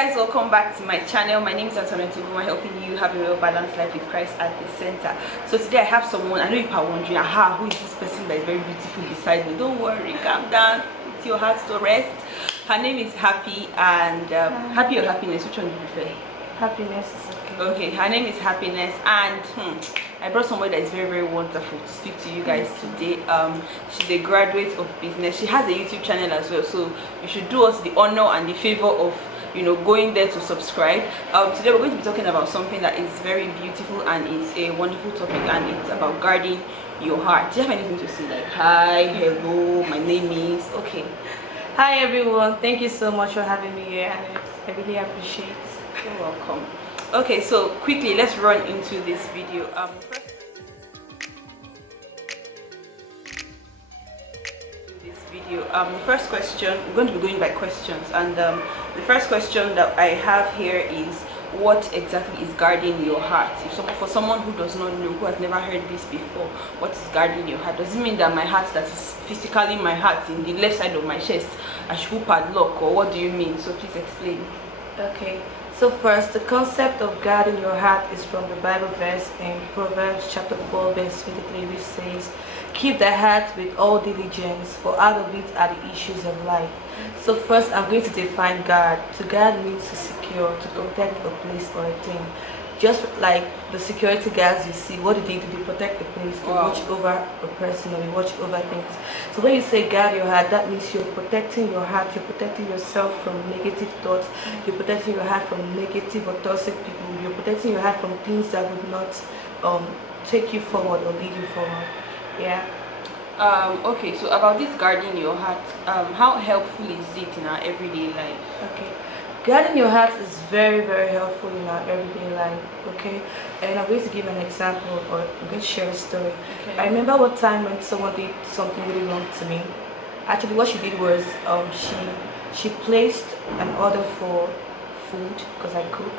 guys, welcome back to my channel. My name is Antoinette Oguma, helping you have a real balanced life with Christ at the center. So today I have someone, I know you are wondering, aha, who is this person that is very beautiful beside me? Don't worry, calm down, put your heart to rest. Her name is Happy, and Happy or Happiness, which one do you prefer? Happiness is okay. Okay, her name is Happiness, and I brought somebody that is very, very wonderful to speak to you guys today. She's a graduate of business. She has a YouTube channel as well, so you should do us the honor and the favor of going there to subscribe. Today we're going to be talking about something that is very beautiful and it's a wonderful topic, and it's about guarding your heart. Do you have anything to say, like hi, hello, my name is okay? Hi everyone, thank you so much for having me here, and I really appreciate it. You're welcome. Okay, so quickly let's run into this video. The first question, we're going to be going by questions, and the first question that I have here is, what exactly is guarding your heart? For someone who does not know, who has never heard this before, what is guarding your heart? Does it mean that my heart, that is physically my heart in the left side of my chest, I should put padlock, or what do you mean? So please explain. Okay, so first, the concept of guarding your heart is from the Bible verse in Proverbs chapter 4 verse 23, which says, keep the heart with all diligence, for out of it are the issues of life. So first, I'm going to define guard. To guard means to secure, to protect a place or a thing. Just like the security guards you see, what do? They protect the place, they watch over a person, or they watch over things. So when you say guard your heart, that means you're protecting your heart, you're protecting yourself from negative thoughts, you're protecting your heart from negative or toxic people, you're protecting your heart from things that would not take you forward or lead you forward. Yeah. Okay, so about this guarding your heart, how helpful is it in our everyday life? Okay, guarding your heart is very, very helpful in our everyday life. Okay, and I'm going to give an example, or I'm going to share a story. Okay. I remember one time when someone did something really wrong to me. Actually, what she did was she placed an order for food, because I cook,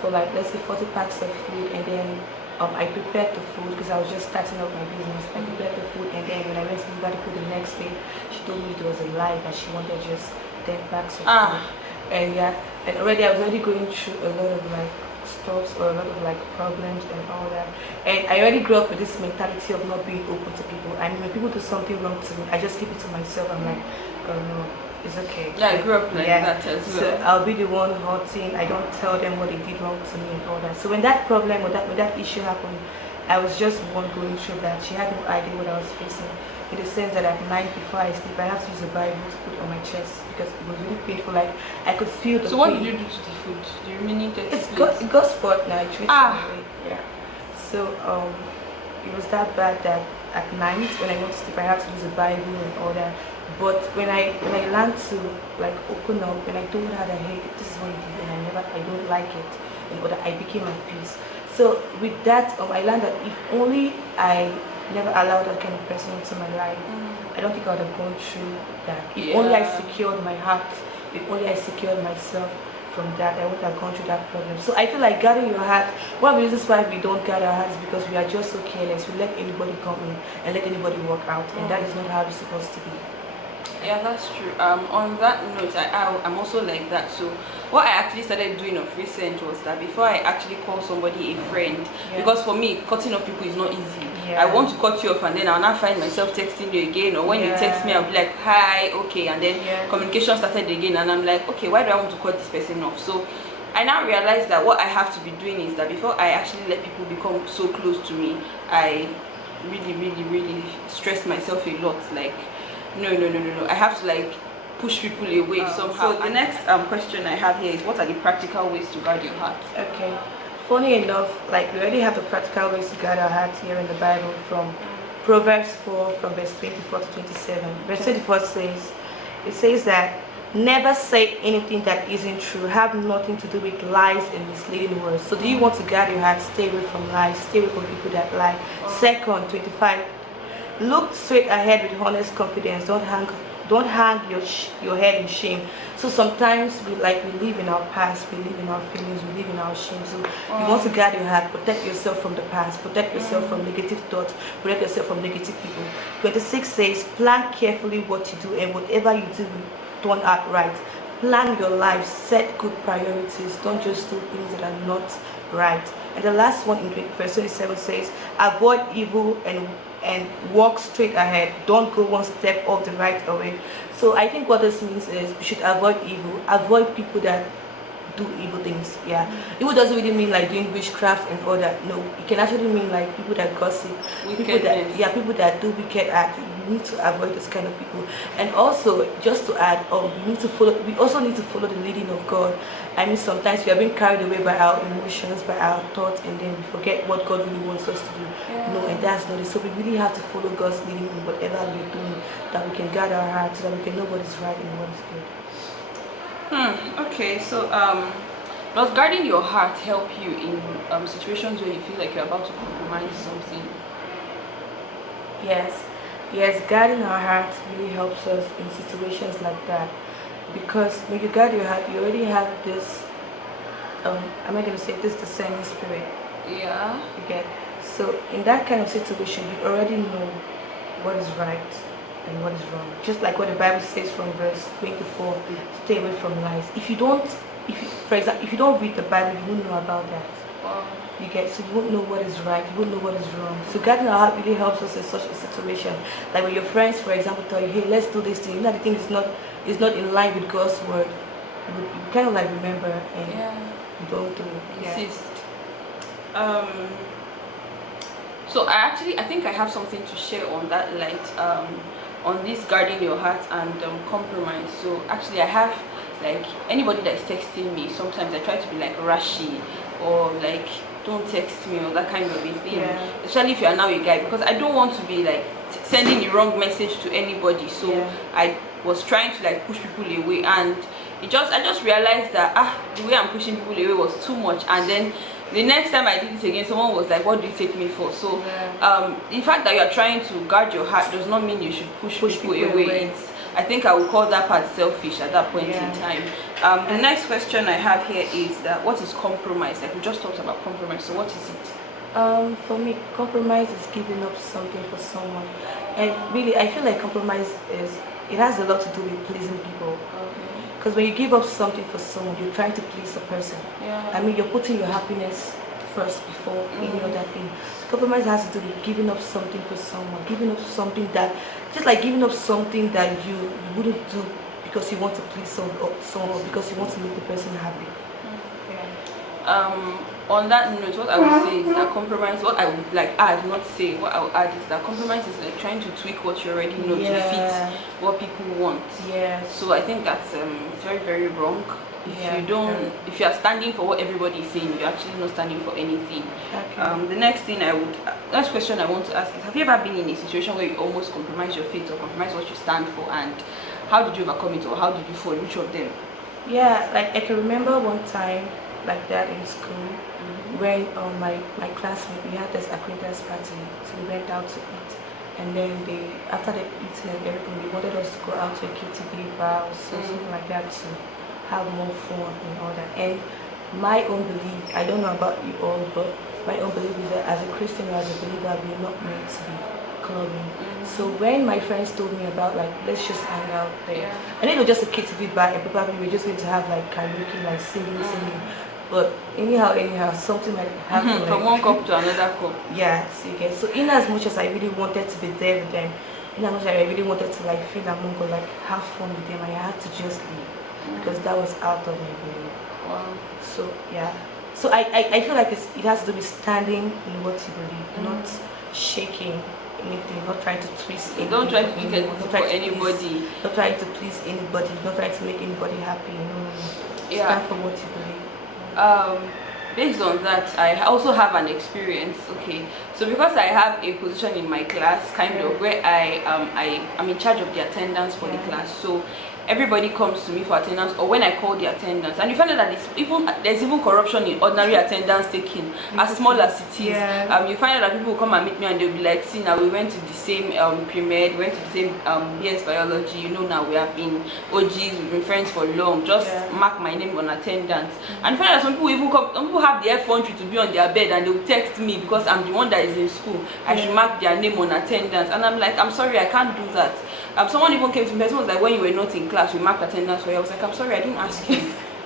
for like, let's say 40 packs of food, and then I prepared the food because I was just starting up my business. I prepared the food, and then when I went to deliver the food the next day, she told me it was a lie, that she wanted just 10 packs of food. And yeah, and already I was already going through a lot of like stuffs, or a lot of like problems and all that. And I already grew up with this mentality of not being open to people. I mean, when people do something wrong to me, I just keep it to myself. I'm like, oh no, it's okay. Yeah, I grew up like that as well. So I'll be the one hurting. I don't tell them what they did wrong to me and all that. So when that problem, or when that issue happened, I was just one going through that. She had no idea what I was facing, in the sense that at night before I sleep, I have to use a Bible to put on my chest, because it was really painful. Like, I could feel the pain. So what did you do to the food? Do you mean it goes forth now. Yeah. So it was that bad that at night when I go to sleep, I have to use a Bible and all that. But when I learned to like open up, when I told her that, hey, this is what you did, and I don't like it, and all that, I became at peace. So with that, I learned that if only I never allowed that kind of person into my life, I don't think I would have gone through that. If only I secured my heart, if only I secured myself from that, I wouldn't have gone through that problem. So I feel like guarding your heart, one of the reasons why we don't guard our hearts is because we are just so careless. We let anybody come in and let anybody walk out, and that is not how it's supposed to be. Yeah, that's true. On that note, I'm also like that. So what I actually started doing of recent was that before I actually call somebody a friend, because for me, cutting off people is not easy. I want to cut you off, and then I'll not find myself texting you again, or when you text me, I'll be like, hi, okay, and then communication started again, and I'm like, okay, why do I want to cut this person off? So I now realize that what I have to be doing is that before I actually let people become so close to me, I really stress myself a lot. Like, no, I have to like push people away somehow. So the next question I have here is, what are the practical ways to guard your heart? Okay, funny enough, like, we already have the practical ways to guard our heart here in the Bible from Proverbs 4 from verse 24 to 27. Verse 24 says that never say anything that isn't true. Have nothing to do with lies and misleading words. So do you want to guard your heart? Stay away from lies, stay away from people that lie. Second, 25, look straight ahead with honest confidence. Don't hang your head in shame. So sometimes we live in our past, we live in our feelings, we live in our shame. So you want to guard your heart, protect yourself from the past, protect yourself from negative thoughts, protect yourself from negative people. 26 says, plan carefully what you do, and whatever you do will turn out right. plan your life, set good priorities, don't just do things that are not right. And the last one in verse 27 says, avoid evil and walk straight ahead, don't go one step off the right away. So I think what this means is we should avoid evil, avoid people that do evil things. Yeah, evil doesn't really mean like doing witchcraft and all that. No, it can actually mean like people that gossip, people that do wicked acts. We need to avoid this kind of people. And also, just to add on, we also need to follow the leading of God. I mean, sometimes we are being carried away by our emotions, by our thoughts, and then we forget what God really wants us to do. No, and that's not it. So we really have to follow God's leading in whatever we're doing, that we can guard our hearts, so that we can know what is right and what is good. Okay, so does guarding your heart help you in situations where you feel like you're about to compromise something? Yes, guarding our hearts really helps us in situations like that, because when you guard your heart, you already have this am I going to say this, discerning spirit? Yeah. You get, so in that kind of situation you already know what is right and what is wrong. Just like what the Bible says from verse 24, stay away from lies. For example, if you don't read the Bible, you won't know about that. Wow. You get, so you won't know what is right, you won't know what is wrong. So guarding our heart really helps us in such a situation. Like when your friends, for example, tell you, hey, let's do this thing, you know, the thing is not in line with God's word. You kind of like remember and you don't do it. Insist. So I think I have something to share on that light, on this guarding your heart and compromise. So actually I have, like, anybody that is texting me, sometimes I try to be like rashy or like don't text me or that kind of a thing, especially if you are now a guy, because I don't want to be like sending the wrong message to anybody. So I was trying to like push people away, and I just realized that the way I'm pushing people away was too much. And then the next time I did it again, someone was like, what do you take me for? So the fact that you are trying to guard your heart does not mean you should push people away. I think I would call that part selfish at that point in time. The next question I have here is that what is compromise? Like we just talked about compromise, so what is it? For me, compromise is giving up something for someone. And really, I feel like compromise has a lot to do with pleasing people. Because when you give up something for someone, you're trying to please the person. I mean, you're putting your happiness first before any other thing. So compromise has to do with giving up something for someone, giving up something that, just like giving up something that you wouldn't do because you want to please someone, or because you want to make the person happy. On that note, what I would say is that compromise, what I would like add, not say, what I would add is that compromise is like trying to tweak what you already know to fit what people want. So I think that's very, very wrong. If you are standing for what everybody is saying, you're actually not standing for anything. The next question I want to ask is, have you ever been in a situation where you almost compromise your faith or compromise what you stand for, and how did you overcome it, or how did you fall? Which of them? Like I can remember one time like that in school, when my classmate, we had this acquaintance party, so we went out to eat, and then after the eating and everything, they wanted us to go out to a KTV bar or something like that to have more fun and all that. And my own belief, I don't know about you all, but my own belief is that as a Christian or as a believer, we're not meant to be clubbing. So when my friends told me about like, let's just hang out there, and it was just a KTV bar, and probably we're just going to have like karaoke, like singing. But anyhow, something might happen. From one cup to another cup. So in as much as I really wanted to be there with them, in as much as I really wanted to like feel among or like have fun with them, I had to just leave because that was out of my way. Wow. So I feel like it has to do with standing in what you believe, not shaking anything, not trying to twist anything. Don't try to please anybody. Not trying to please anybody, not trying to make anybody happy. Stand for what you believe. Based on that, I also have an experience. So because I have a position in my class, kind of, where I'm in charge of the attendance for the class, so everybody comes to me for attendance, or when I call the attendance, and you find out that there's even corruption in ordinary attendance taking, as small as it is. You find out that people will come and meet me and they'll be like, see, now we went to the same pre-med, we went to the same BS biology, now we have been OGs, we've been friends for long, just mark my name on attendance. And you find out that some people have the effrontery to be on their bed and they'll text me because I'm the one that is in school, I should mark their name on attendance, and I'm like, I'm sorry, I can't do that. Someone even came to me, person was like, when you were not in class, we marked attendance for you. I was like, I'm sorry, I didn't ask you.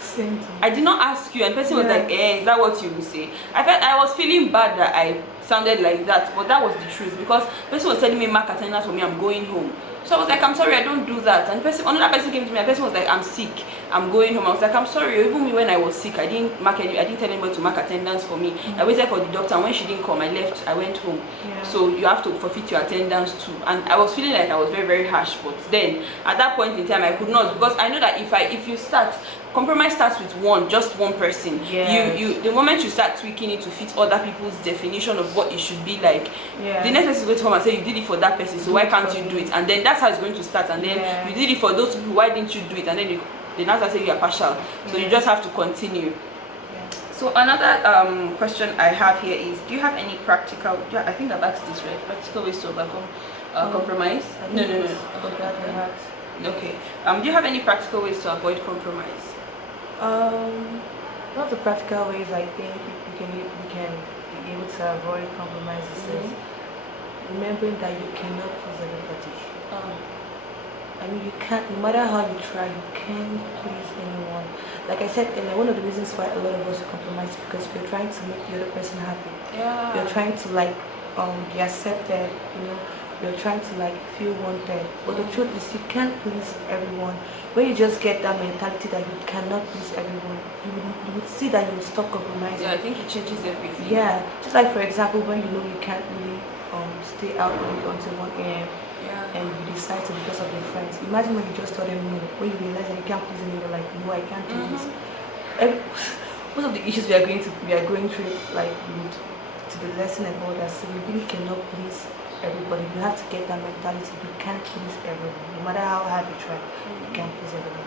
Same thing. I did not ask you, and the person was like, is that what you will say? I was feeling bad that I sounded like that, but that was the truth, because the person was telling me mark attendance for me, I'm going home. So I was like, I'm sorry, I don't do that. And another person came to me, and the person was like, I'm sick, I'm going home. I was like, I'm sorry, even me when I was sick, I didn't tell anybody to mark attendance for me. I waited for the doctor, and when she didn't come, I left, I went home. So you have to forfeit your attendance too. And I was feeling like I was very, very harsh, but then at that point in time I could not, because I know that if you start, compromise starts with just one person. You the moment you start tweaking it to fit other people's definition of what it should be like, the next person is going to come and say, you did it for that person, so why can't you do it? And then that's how it's going to start. And then you did it for those people, why didn't you do it? And then they now say you are partial. So you just have to continue. So another question I have here is, do you have any practical, I think I've asked this, right? Practical ways to overcome compromise? No. Okay. Do you have any practical ways to avoid compromise? One of the practical ways I think we can be able to avoid compromises is remembering that you cannot please everybody. I mean, you can't, no matter how you try, you can't please anyone. Like I said earlier, one of the reasons why a lot of us compromise is because we're trying to make the other person happy. You're trying to be accepted, you're trying to feel wanted. But the truth is, you can't please everyone. When you just get that mentality that you cannot please everyone, you would see that you will stop compromising. I think it changes everything. Just like, for example, when you know you can't really stay out until 1 a.m. and you decide to because of your friends. Imagine when you just told them no, when you realize that you can't please them, you're like, no, I can't do this. Most of the issues we are going through, to be lesson and all that, so you really cannot please everybody. You have to get that mentality. You can't please everyone, no matter how hard you try. You can't please everyone.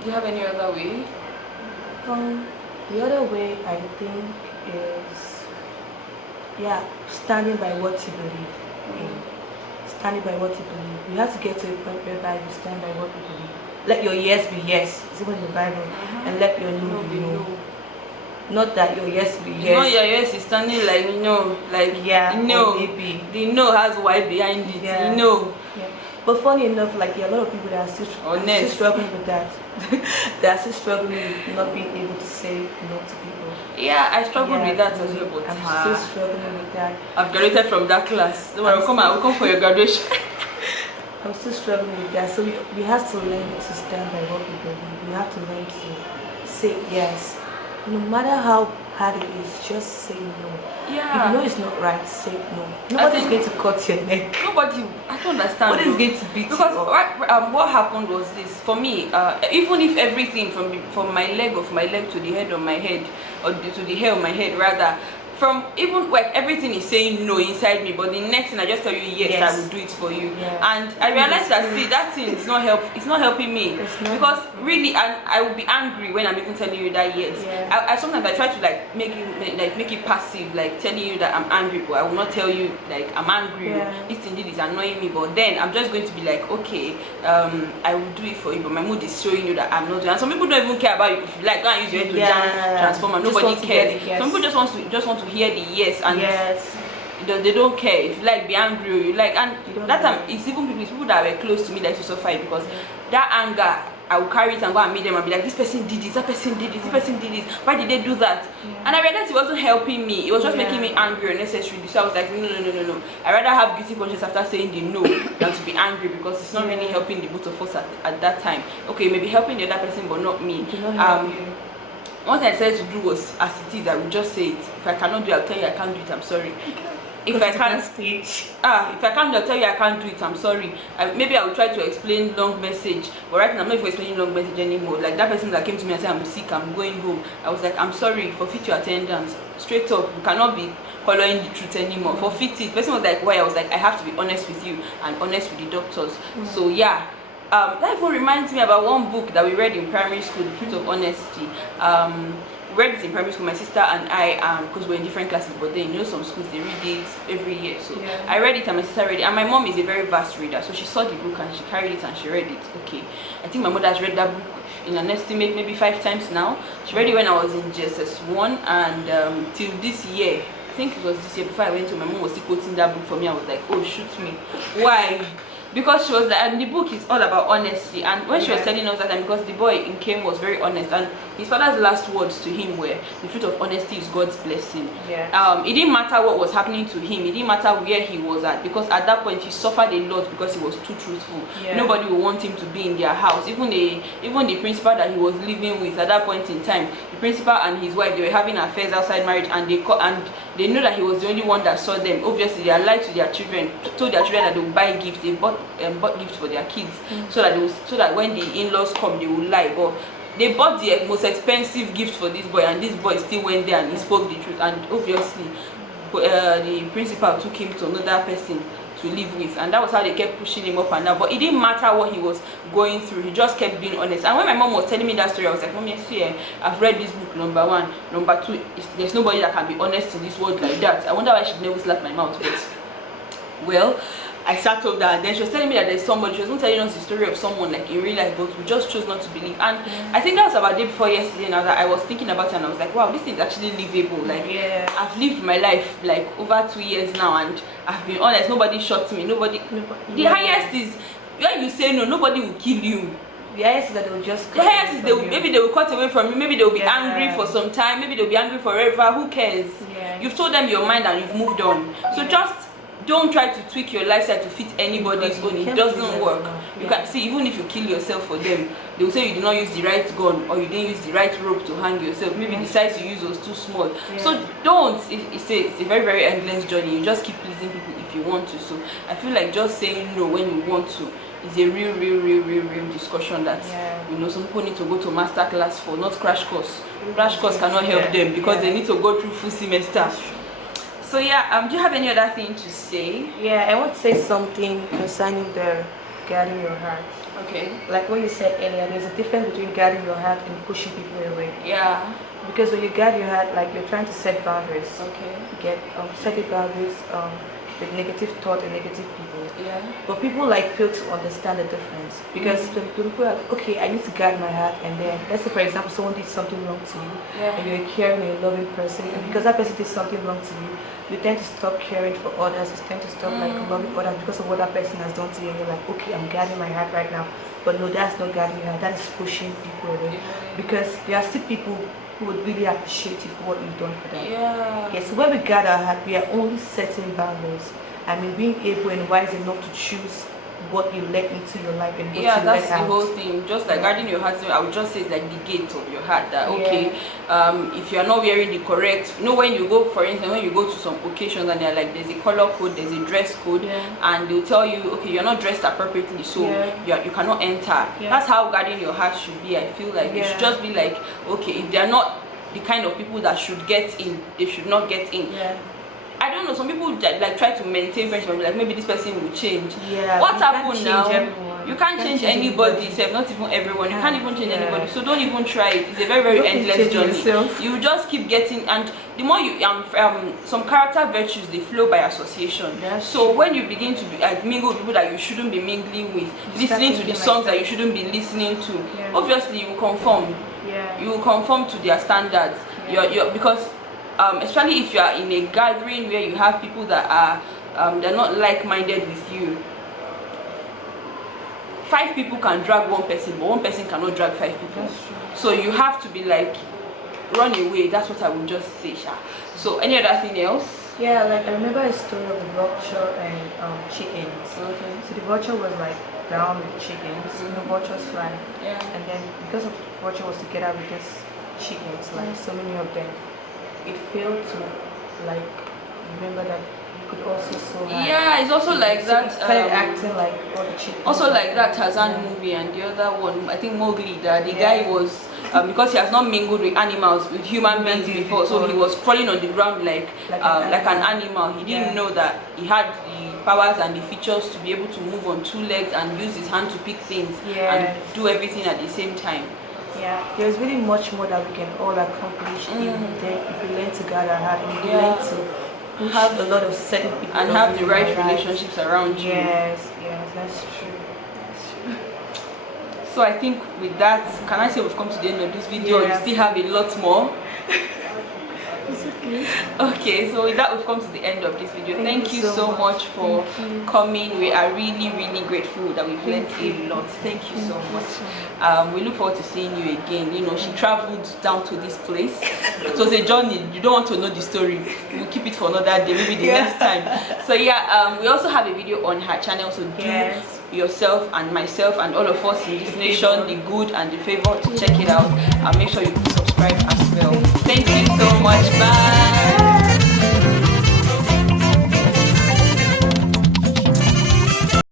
Do you have any other way? The other way I think is standing by what you believe in. Standing by what you believe. You have to get to a point whereby you stand by what you believe. Let your yes be yes. It's even in the Bible. And let your no be no. Not that your yes be yes. Not your yes is standing like no. No. Maybe. The no has why behind it. No. But funny enough, there are a lot of people that are still struggling with that. They are still struggling with not being able to say no to people. I struggled with that as well, but I'm still struggling with that. I've graduated from that class. Don't worry, we'll come for your graduation. I'm still struggling with that. So we have to learn to stand by what we believe. We have to learn to say yes. No matter how hard it is, just say no. If you know it's not right, say no. Nobody's going to cut your neck. Nobody. I don't understand. Nobody's going to beat you up. What happened was this. For me, even if everything from my leg to the head of my head, or to the hair of my head rather, from even everything is saying no inside me, but the next thing I just tell you yes. I will do it for you. And I realized that that thing is not it's not helping me, because really I will be angry when I'm even telling you that yes. I sometimes I try to make it passive, telling you that I'm angry, but I will not tell you I'm angry. This thing is annoying me, but then I'm just going to be like, okay, I will do it for you, but my mood is showing you that I'm not doing. And some people don't even care about you. If you go and use your head to jam transformer, nobody cares. Some people just want to hear the yes, and they don't care if you be angry or you and that time it's even people that were close to me that used to suffer it, because that anger I will carry it and go and meet them and be like, this person did this, that person did this, this person did this, why did they do that? And I realized it wasn't helping me, it was just making me angry unnecessarily. So I was like, no, I rather have guilty conscience after saying the no than to be angry, because it's not really helping the both of us at that time. Okay, maybe helping the other person but not me. What I decided to do was, as it is, I would just say it. If I cannot do it, I'll tell you I can't do it, I'm sorry. If I can't if I can't do it, I'll tell you I can't do it, I'm sorry. Maybe I will try to explain long message, but right now I'm not even explaining long message anymore. Like that person that came to me and said I'm sick, I'm going home, I was like, I'm sorry, forfeit your attendance. Straight up, you cannot be following the truth anymore. Forfeit it. The person was like, why? I was like, I have to be honest with you and honest with the doctors. So that even reminds me about one book that we read in primary school, The Fruit of Honesty. We read it in primary school, my sister and I, because we're in different classes, but then some schools they read it every year. So I read it and my sister read it, and my mom is a very vast reader, so she saw the book and she carried it and she read it. Okay, I think my mother has read that book in an estimate maybe 5 times now. She read it when I was in JSS1, and till this year, I think it was this year before I went to, my mom was still quoting that book for me. I was like, oh shoot me, why? because she was like, and the book is all about honesty, and when she was telling us that time, because the boy in came was very honest, and his father's last words to him were, the fruit of honesty is God's blessing. It didn't matter what was happening to him, it didn't matter where he was at, because at that point he suffered a lot because he was too truthful. Nobody would want him to be in their house, even the principal that he was living with at that point in time. The principal and his wife, they were having affairs outside marriage, and they know that he was the only one that saw them. Obviously they lied to their children, told their children that they would buy gifts. They bought gifts for their kids, so that when the in-laws come, they will lie. But they bought the most expensive gift for this boy, and this boy still went there and he spoke the truth. And obviously the principal took him to another person to live with, and that was how they kept pushing him up and down. But it didn't matter what he was going through, he just kept being honest. And when my mom was telling me that story, I was like, Mommy, see, I've read this book, number one. Number two, there's nobody that can be honest in this world like that. I wonder why she'd never slap my mouth. But well, I settled that, and then she was telling me that there's somebody. She was not telling us the story of someone like in real life, but we just chose not to believe. And I think that was about the day before yesterday now that I was thinking about it, and I was like, wow, this thing is actually livable. Like I've lived my life like over 2 years now, and I've been honest. Nobody shot me. Nobody. The highest is when you say no, nobody will kill you. The highest is that they will just. The highest is maybe they will cut away from you. Maybe they will be angry for some time. Maybe they'll be angry forever. Who cares? You've told them your mind and you've moved on. So just don't try to tweak your lifestyle to fit anybody's own. It doesn't work. You can see, even if you kill yourself for them, they will say you did not use the right gun, or you didn't use the right rope to hang yourself. Maybe the size you use was too small. So don't. It's a very, very endless journey. You just keep pleasing people if you want to. So I feel like just saying no when you want to is a real discussion that some people need to go to master class for, not crash course. Crash course cannot help them because they need to go through full semester. So do you have any other thing to say? I want to say something concerning the guarding your heart. Okay. Like what you said earlier, there's a difference between guarding your heart and pushing people away. Yeah. Because when you guard your heart, like you're trying to set boundaries. Okay. Get setting boundaries with negative thought and negative people. Yeah. But people fail to understand the difference, because the people are like, okay, I need to guard my heart, and then let's say for example someone did something wrong to you, and you're a caring and a loving person, and because that person did something wrong to you, you tend to stop caring for others, you tend to stop loving others because of what that person has done to you, and you're like, okay, I'm guarding my heart right now. But no, that's not guarding your heart, that is pushing people away, because there are still people who would really appreciate you for what you've done for them. So when we guard our heart, we are only setting boundaries. I mean, being able and wise enough to choose what you let into your life and what you let out. That's the whole thing. Just like guarding your heart, I would just say it's like the gate of your heart. That if you are not wearing the correct, when you go, for instance, when you go to some occasions and they're like, there's a color code, there's a dress code, and they'll tell you, okay, you're not dressed appropriately, so you cannot enter. That's how guarding your heart should be. I feel like you should just be like, okay, if they're not the kind of people that should get in, they should not get in. I don't know, some people like try to maintain friendship and be like, maybe this person will change. What happened now? You can't change anybody, except not even everyone. You can't even change anybody. So don't even try it. It's a very, very endless journey. You just keep getting, and the more you some character virtues, they flow by association. So when you begin to mingle with people that you shouldn't be mingling with, listening to the songs that you shouldn't be listening to, obviously you will conform. You will conform to their standards. Because especially if you are in a gathering where you have people that are they're not like-minded with you. 5 people can drag 1 person, but 1 person cannot drag 5 people. So you have to be like, run away. That's what I would just say, Sha. So any other thing else? Like I remember a story of the vulture and chickens. So the vulture was like down with chickens, the vultures fly. And then because of the vulture was together with these chickens, like so many of them, it failed to remember that you could also soar high. It's also like so that. It started acting like all the chickens. Also like that Tarzan movie, and the other one, I think Mowgli. The guy was because he has not mingled with animals, with human beings before, so he was crawling on the ground like an animal. He didn't know that he had the powers and the features to be able to move on 2 legs and use his hand to pick things and do everything at the same time. There's really much more that we can all accomplish if we learn to guard our heart, and if we learn to have a lot of certain people and have the right relationships around you. Yes, that's true. So I think with that, can I say we've come to the end of this video? You still have a lot more. It's okay. Okay, so with that, we've come to the end of this video. Thank you so much for coming. We are really, really grateful that we've learned a lot. Thank you so much. We look forward to seeing you again. You know, she traveled down to this place. It was a journey. You don't want to know the story. We'll keep it for another day, maybe the next time. So yeah, we also have a video on her channel, so do yourself and myself and all of us in this nation the good and the favor to check it out, and make sure you subscribe as well. Thank you so much. Bye.